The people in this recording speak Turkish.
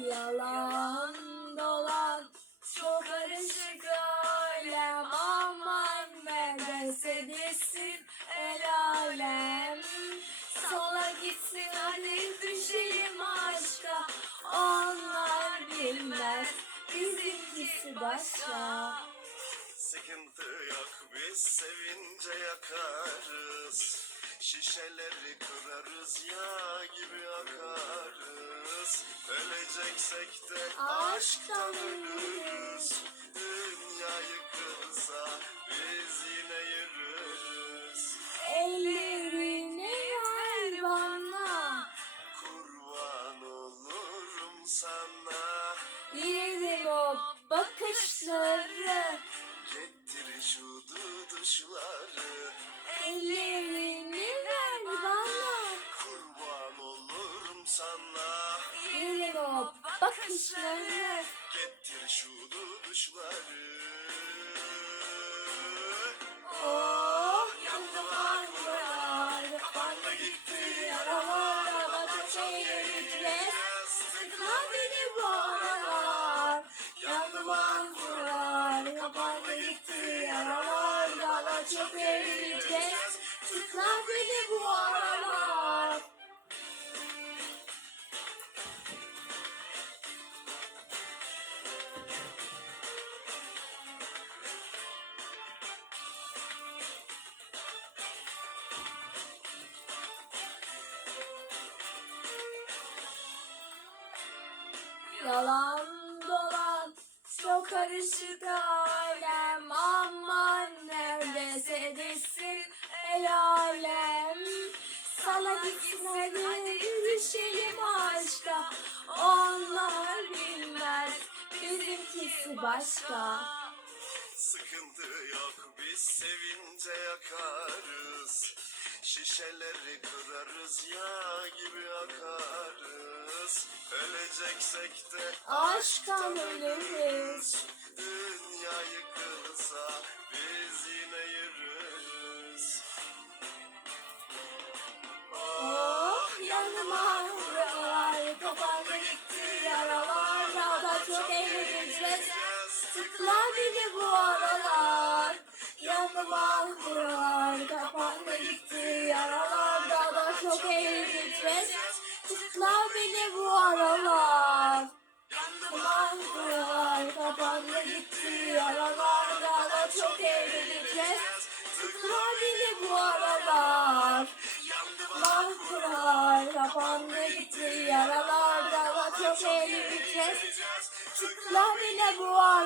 Yalan dolan çok karışık alem. Aman ne derse desin el alem. Sola gitsin hadi düşelim aşka. Onlar bilmez bizimkisi başka. Sıkıntı yok biz sevince yakarız. Şişeleri kırarız yağ gibi akarız Öleceksek de aşktan ölürüz. Dünya yıkılsa biz yine yürürüz. Ellerini ver bana. Kurban olurum sana. Yedim o bakışları. Getir şu duduşları Yedim o bakışları Getir şu duduşları Oh yandılar buralar Kapandı gitti yaralar çok şey bitmez Sıkma beni bu aralar Yandılar buralar Kapandı gitti yaralar çok şey bitmez Sıkma beni Yalan dolan çok karışık alem. Aman neredeyse desin el alem. Sana gitsin hadi düşelim aşka. Onlar bilmez bizimkisi başka Sıkıntı yok biz sevince yakarız. Şişeleri kırarız yağ gibi akarız. Öleceksek de Aşktan ölürüz. Dünya yıkılsa biz yine yürürüz. Oh yanıma buralar Kapandı gitti yaralar. Daha da çok eğleneceğiz Tıkla beni bu aralar. Yandım al buralar Kapandı gitti. Yaralar Daha da çok eğleneceğiz Tıkla beni bu aralar. Yandım al buralar Kapandı gitti. Yaralar Daha da çok eğleneceğiz Tıkla beni bu aralar. Yandım buralar Kapandı gitti. Yaralar Daha da çok eğleneceğiz Tıkla beni bu aralar